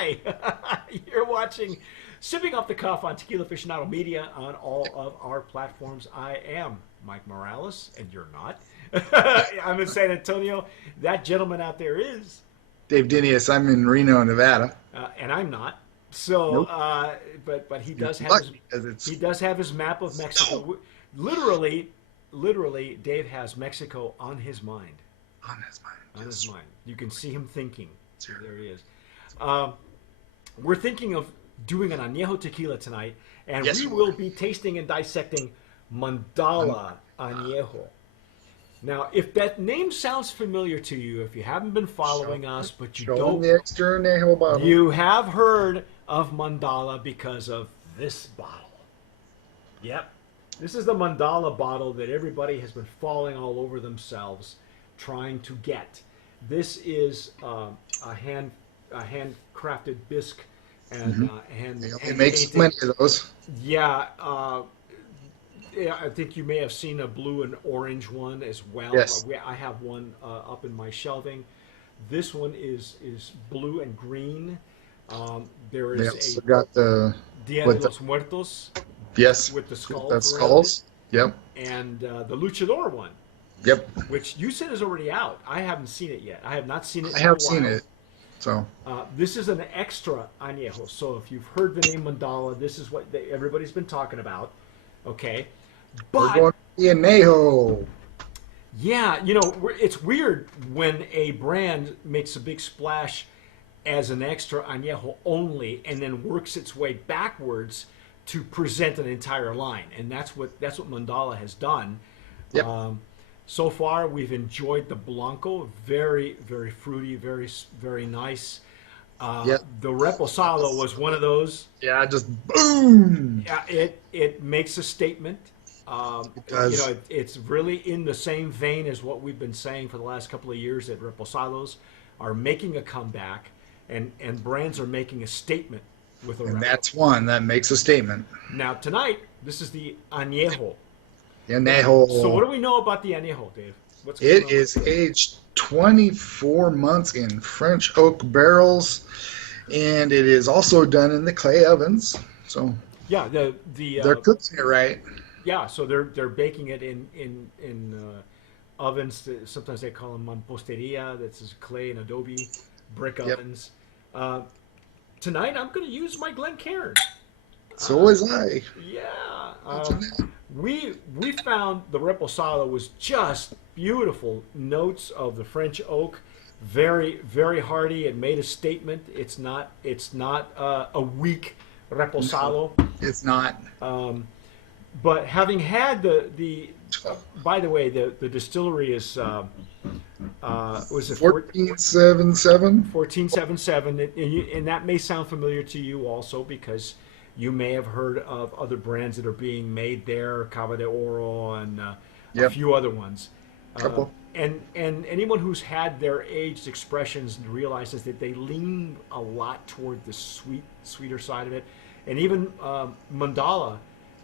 Hi! You're watching Sipping Off the Cuff on Tequila Aficionado Media on all of our platforms. I am Mike Morales, and you're not. I'm in San Antonio. That gentleman out there is, Dave Dinius, I'm in Reno, Nevada. and I'm not. So, Nope. but he You're does have his lucky because he it's does have his map of snow Mexico. Literally, Dave has Mexico on his mind. on his mind. On his Just mind. You can see him thinking. zero. There he is. Um, we're thinking of doing an Anejo tequila tonight, and Yes, we we will are. be tasting and dissecting Mandala Anejo. Now, if that name sounds familiar to you, if you haven't been following us, but you Show him don't, the extra Anejo bottle. you have heard of Mandala because of this bottle. Yep. This is the Mandala bottle that everybody has been falling all over themselves trying to get. This is a handcrafted bisque and Mm-hmm. They only hand make so painted. many of those. Yeah, yeah, I think you may have seen a blue and orange one as well. Yes. I have one up in my shelving. This one is blue and green. There They is also a got the Dia de with the los Muertos yes, with the the skulls around it, skulls. Yep. and the Luchador one, Yep. which you said is already out. I haven't seen it yet. I have not seen it I in a have seen while. it. So This is an extra añejo. So if you've heard the name Mandala, this is what everybody's been talking about. Okay, we're but going to the Anejo. yeah, it's weird when a brand makes a big splash as an extra añejo only, and then works its way backwards to present an entire line, and that's what Mandala has done. Yep. So far, we've enjoyed the Blanco, very very fruity, very nice. Yep. The Reposado was one of those. Yeah, just boom. Yeah, it makes a statement. It does. It's really in the same vein as what we've been saying for the last couple of years, that Reposados are making a comeback, and brands are making a statement with a And Repo. that's one that makes a statement. Now tonight, this is the Añejo. The So what Anejo. do we know about the Añejo, Dave? What's going It on with is aged 24 months in French oak barrels, and it is also done in the clay ovens. So yeah, the they're cooking it right. yeah, so they're baking it in ovens. Sometimes they call them mamposteria. That's just clay and adobe brick Yep. ovens. Uh, Tonight I'm going to use my Glencairn. So Uh, was I. yeah, Watching that. we found the Reposado was just beautiful notes of the French oak, very very hearty. It made a statement. It's not a weak No, Reposado. it's not. But having had the by the way, the distillery is was it 1477. 1477, and that may sound familiar to you also because you may have heard of other brands that are being made there, Cava de Oro and a Yep. few other ones. Uh, Couple. and anyone who's had their aged expressions realizes that they lean a lot toward the sweeter side of it, and even Mandala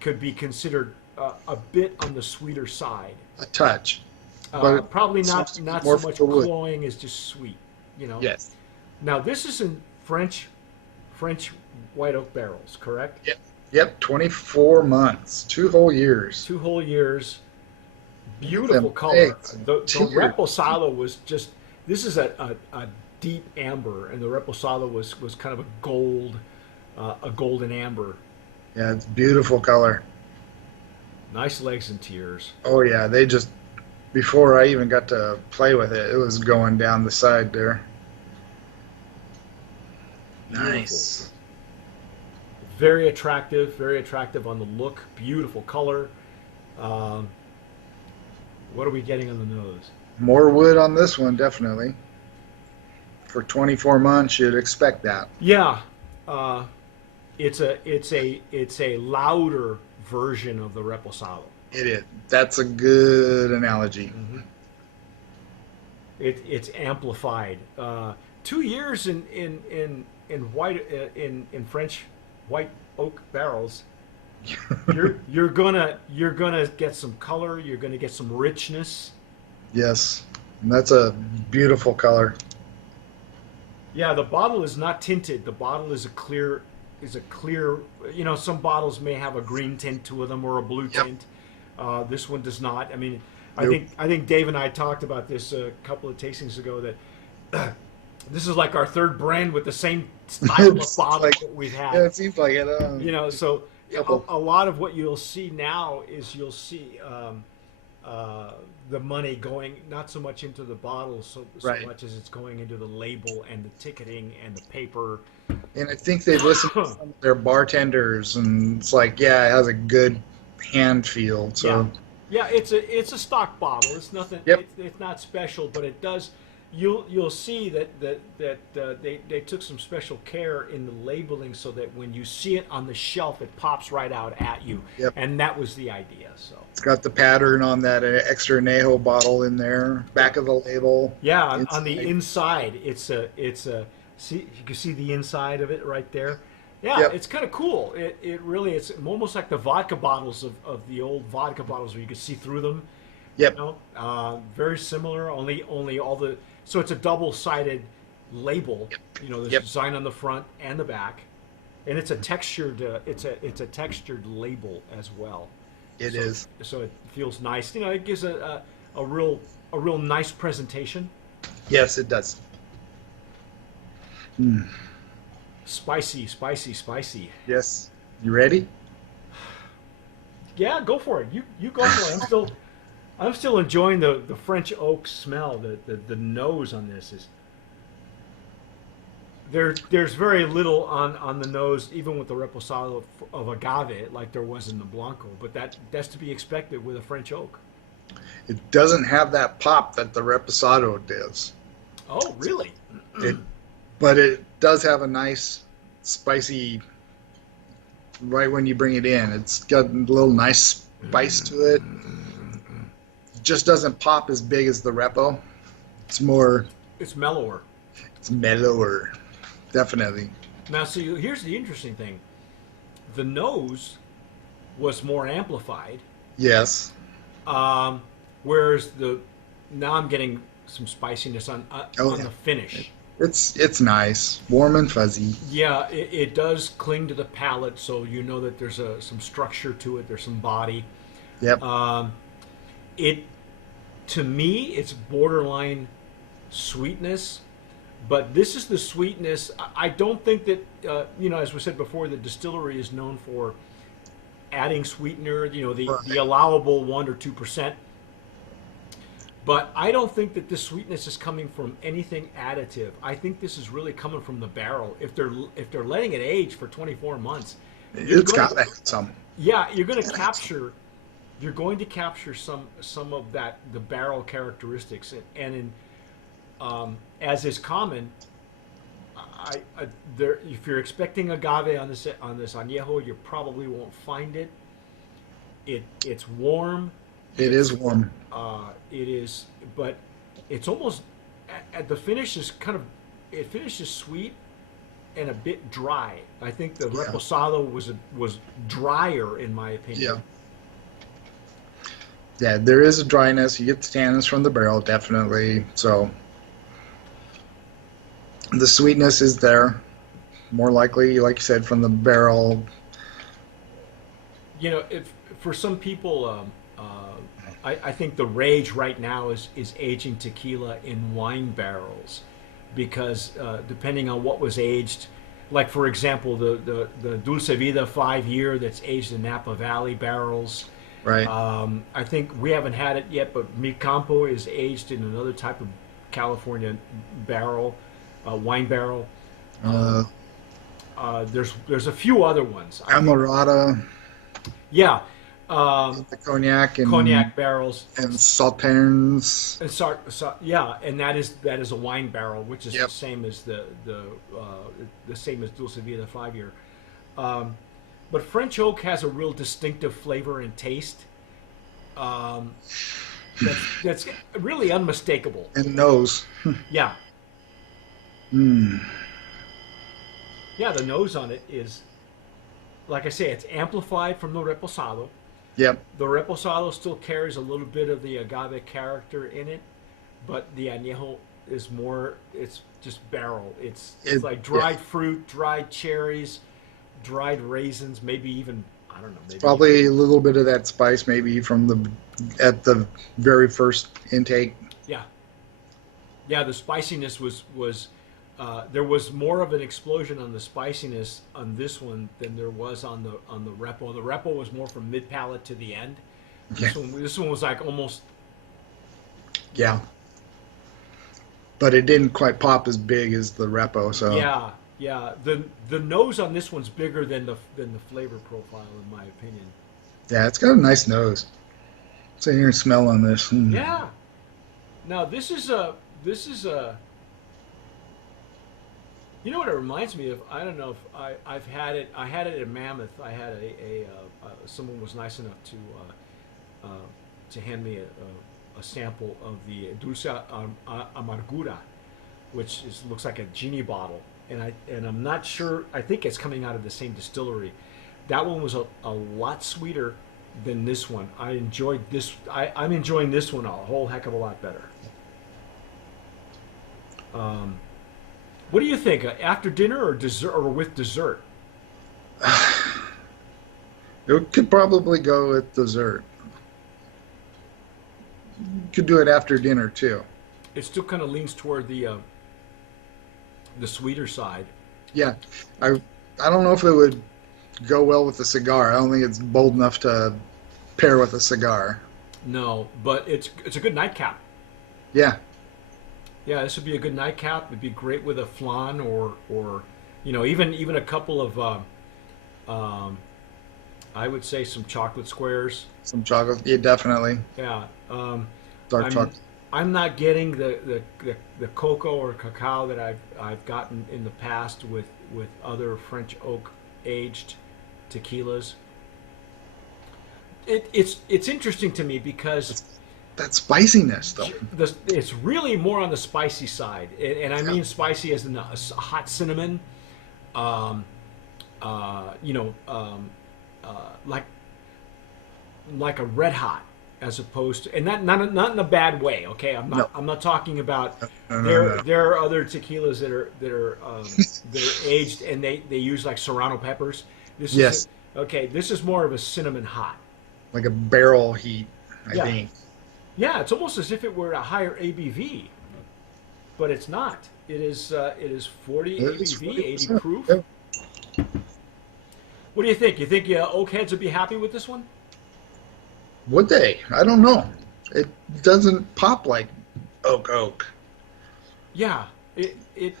could be considered a bit on the sweeter side. A touch. But Probably it seems not to be not more so for much the wood. cloying as just sweet. Yes. Now this is in French white oak barrels, correct? Yep. Yep. 24 months. 2 whole years. 2 whole years. Beautiful Them color. eggs. The Tears. Reposado was just. This is a deep amber, and the Reposado was kind of a golden amber. Yeah, it's beautiful color. Nice legs and tears. Oh yeah, they just before I even got to play with it, it was going down the side there. Beautiful. Nice. Very attractive on the look. Beautiful color. Um, what are we getting on the nose? More wood on this one, definitely. For 24 months, you'd expect that. Yeah, uh, it's a louder version of the Reposado. It is. That's a good analogy. Mm-hmm. It's amplified. 2 years in white in French white oak barrels. You're gonna get some color. You're gonna get some richness. Yes. And that's a beautiful color. Yeah, the bottle is not tinted. The bottle is a clear, You know, some bottles may have a green tint to them or a blue Yep. tint. This one does not. I mean, Nope. I think Dave and I talked about this a couple of tastings ago that this is like our third brand with the same style of It's bottle like, that we've yeah, had. it seems like it. You know, so Couple. a lot of what you'll see now is you'll see uh, the money going not so much into the bottle so Right. much as it's going into the label and the ticketing and the paper. And I think they've listened to some of their bartenders, and it's like, yeah, it has a good hand feel. Yeah, So, yeah, it's a stock bottle. It's nothing. yep, It's not special, but it does. You'll see that they took some special care in the labeling so that when you see it on the shelf, it pops right out at you, yep. and that was the idea. So It's got the pattern on that extra Anejo bottle in there, yeah, back of the label. yeah. On the Inside. inside, it's a see you can see the inside of it right there. Yeah, Yep, it's kind of cool. It really it's almost like the vodka bottles of the old vodka bottles where you could see through them. You yep, know, very similar. Only all the so it's a double-sided label. You know, there's a yep. design on the front and the back, and it's a textured. It's a textured label as well. It So is. so it feels nice. You know, it gives a real nice presentation. Yes, it does. Mm. Spicy, spicy, spicy. Yes. You ready? Yeah, go for it. You go for it. I'm still enjoying the French oak smell. The nose on this is there's very little on the nose, even with the reposado of agave, like there was in the blanco. But that's to be expected with a French oak. It doesn't have that pop that the Reposado does. Oh, really? It, but it does have a nice spicy. Right when you bring it in, it's got a little nice spice to it. It just doesn't pop as big as the Repo. It's more. It's mellower. It's mellower. Definitely. Now, see, here's the interesting thing. The nose was more amplified, Yes. um, whereas the now I'm getting some spiciness Oh on yeah. the finish. It's nice, warm and fuzzy. Yeah, it does cling to the palate, so you know that there's some structure to it. There's some body. Yep. Um, it to me, it's borderline sweetness, but this is the sweetness. I don't think that you know, as we said before, the distillery is known for adding sweetener. You know, the Right. allowable 1 or 2%. But I don't think that this sweetness is coming from anything additive. I think this is really coming from the barrel. If they're letting it age for 24 months, you're It's going got to that some. yeah, you're going to capture some of that the barrel characteristics and in as is common. There if you're expecting agave on this añejo, you probably won't find it. It's warm. It is warm. It is, but it's almost at the finish is kind of it finishes sweet and a bit dry. I think the Yeah. reposado was drier in my Yeah. opinion. Yeah, there is a dryness. You get the tannins from the barrel, definitely. So the sweetness is there. More likely, like you said, from the barrel. You know, if for some people, I think the rage right now is aging tequila in wine barrels because depending on what was aged, like for example, the Dulce Vida 5 year that's aged in Napa Valley barrels. Right. I think we haven't had it yet, but Mi Campo is aged in another type of California barrel, wine barrel. Uh, There's a few other ones. Amarada, Yeah, the cognac cognac barrels. and sauternes. And yeah, and that is a wine barrel, which is the Yep. same as the same as Dulce Vida 5 year. But French oak has a real distinctive flavor and taste. Um, that's really unmistakable. And nose. Yeah, Mm. yeah. The nose on it is, like I say, it's amplified from the reposado. Yep. The reposado still carries a little bit of the agave character in it, but the añejo is more. It's just barrel. It's It, like yeah, dried fruit, dried cherries, dried raisins, maybe even I don't know, it's maybe even probably a little bit of that spice maybe from the at the very first intake. yeah, yeah. The spiciness was there was more of an explosion on the spiciness on this one than there was on the Repo. The Repo was more from mid palate to the end. Yeah, This one was like almost yeah, but it didn't quite pop as big as the Repo. So yeah, yeah. The nose on this one's bigger than the flavor profile in my opinion. yeah, it's got a nice nose. So here and smell on this. Mm. Yeah. Now this is a you know what it reminds me of? I don't know if I've had it. I had it at Mammoth. I had someone was nice enough to hand me a sample of the Dulce Amargura, which looks like a genie bottle, and I'm not sure. I think it's coming out of the same distillery. That one was a lot sweeter than this one. I enjoyed this. I'm enjoying this one a whole heck of a lot better. Um, what do you think? After dinner or dessert or with dessert? It could probably go with dessert. You could do it after dinner too. It still kind of leans toward the sweeter side. Yeah, I I don't know if it would go well with a cigar. I don't think it's bold enough to pair with a cigar. No, but it's a good nightcap. Yeah, Yeah, this would be a good nightcap. It'd be great with a flan or even a couple of um, I would say some chocolate squares. some chocolate. Yeah, definitely Yeah, dark I'm chocolate. I'm not getting the cocoa or cacao that I've gotten in the past with other French oak aged tequilas. It's interesting to me because That spiciness though. it's really more on the spicy side, and I Yeah. mean spicy as in a hot cinnamon, um, you know, like a red hot, as opposed to, and not in a bad way. Okay, No, I'm not talking about no, no, there no. there are other tequilas that are aged and they use like serrano peppers. This is Yes, okay. This is more of a cinnamon hot. like a barrel heat. I Yeah, think. yeah. It's almost as if it were a higher ABV, but it's not. It is 40 It is ABV, 80 40%. proof. Yeah. What do you think? You think oak heads would be happy with this one? Would they? I don't know. It doesn't pop like oak. Yeah. It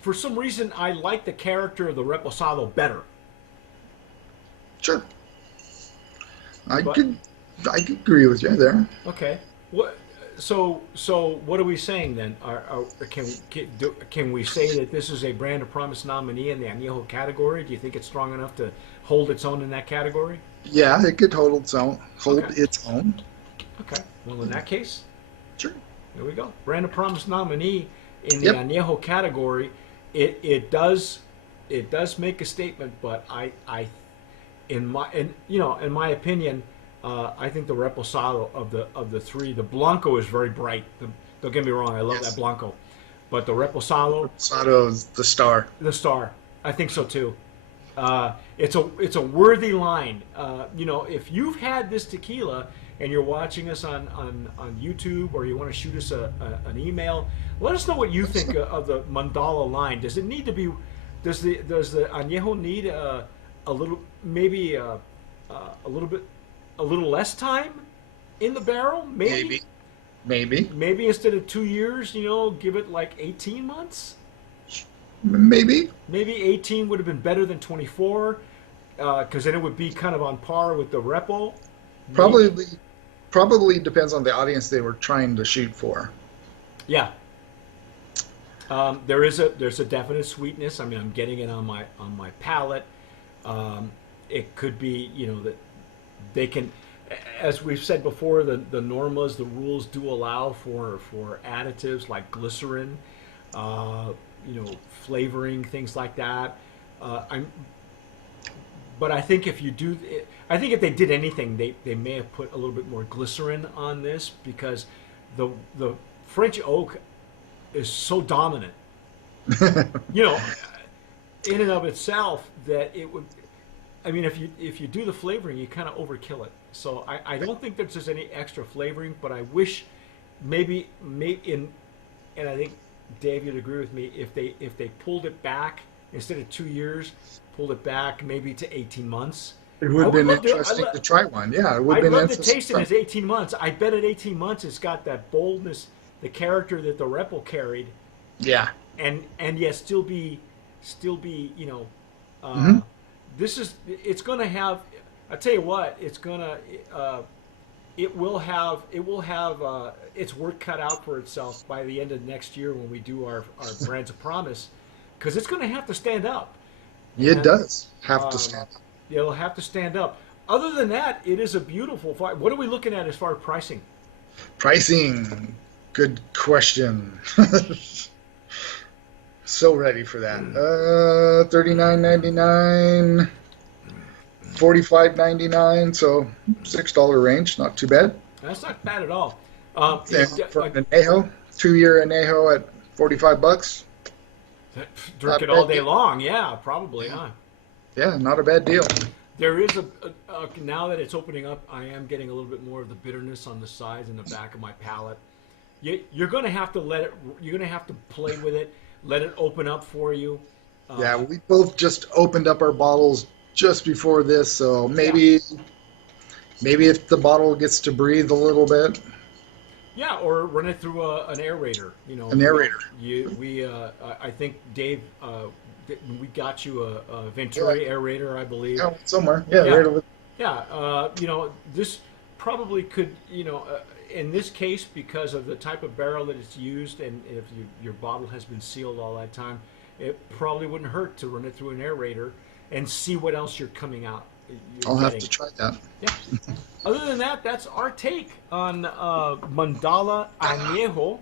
for some reason I like the character of the reposado better. Sure, I But could I could agree with you there. okay. What so what are we saying then? Can we say that this is a Brand of Promise nominee in the Anejo category? Do you think it's strong enough to hold its own in that category? Yeah, it could hold its own. Hold Okay. its own. Okay. Well, in that case, Sure. there we go. Brand of Promise nominee in the Yep. Anejo category. It does make a statement, but in my opinion, I think the Reposado of the three, the Blanco is very bright. Don't get me wrong, I love that Yes. Blanco, but the Reposado, Sado's the star. the star, I think so too. It's a worthy line. If you've had this tequila and you're watching us on YouTube or you want to shoot us an email, let us know what you think of the Mandala line. Does it need to be? Does the añejo need a little maybe a little bit a little less time in the barrel? Maybe Maybe. maybe instead of 2 years, give it like 18 months. Maybe. Maybe 18 would have been better than 24, because then it would be kind of on par with the Repo. Maybe. Probably. Probably depends on the audience they were trying to shoot for. Yeah. There's a definite sweetness. I mean, I'm getting it on my palate. It could be, that they can, as we've said before, the normas, the rules do allow for additives like glycerin, uh, flavoring, things like that. I'm But I think I think if they did anything, they may have put a little bit more glycerin on this, because the French oak is so dominant, you know, in and of itself, that it would. I mean, if you do the flavoring, you kind of overkill it. So I don't think that there's any extra flavoring, but I wish maybe and I think Dave, you'd agree with me, if they pulled it back instead of 2 years, pulled it back maybe to 18 months. It would I have would been love to. interesting to try one. Yeah, it would have I'd been love to interesting. taste it as 18 months. I bet at 18 months it's got that boldness, the character that the Repple carried, Yeah. and yet still be Hmm. uh, it's going to have. I tell you what, it will have its work cut out for itself by the end of next year when we do our brands of promise, because it's going to have to stand up, It and does have to um, stand up. it'll have to stand up. Other than that, it is a beautiful fight. What are we looking at as far as pricing? Pricing. Good question. So ready for that. 39.99, 45.99, so $6 range, not too bad. That's not bad at all. And for an Anejo, 2-year Anejo at $45. drink Not a it all bad day deal. long. Yeah, probably, huh? Yeah, not a bad deal. There is now that it's opening up, I am getting a little bit more of the bitterness on the sides and the back of my palate. You're going to have to let it. You're going to have to play with it, let it open up for you. Yeah, we both just opened up our bottles just before this, so maybe if the bottle gets to breathe a little bit, Yeah, or run it through an aerator. an aerator. I think Dave, we got you a Venturi aerator, I believe. Yeah, somewhere. Yeah, Yeah. right over. Yeah, this probably could, in this case, because of the type of barrel that it's used, and if your bottle has been sealed all that time, it probably wouldn't hurt to run it through an aerator and see what else you're coming out. You're I'll have getting. to try that. Yeah. Other than that, that's our take on Mandala Anejo.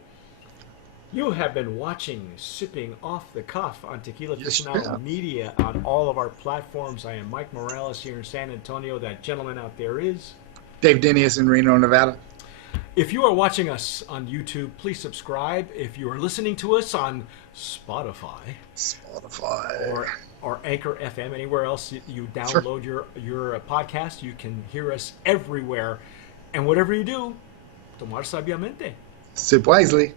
You have been watching Sipping Off the Cuff on Tequila Yes, Aficionado yeah. Media on all of our platforms. I am Mike Morales here in San Antonio. That gentleman out there is. Dave Dinius in Reno, Nevada. If you are watching us on YouTube, please subscribe. If you are listening to us on Spotify Spotify. or Anchor FM, anywhere else you Sure. download your podcast, you can hear us everywhere. And whatever you do, tomar sabiamente. Sip wisely.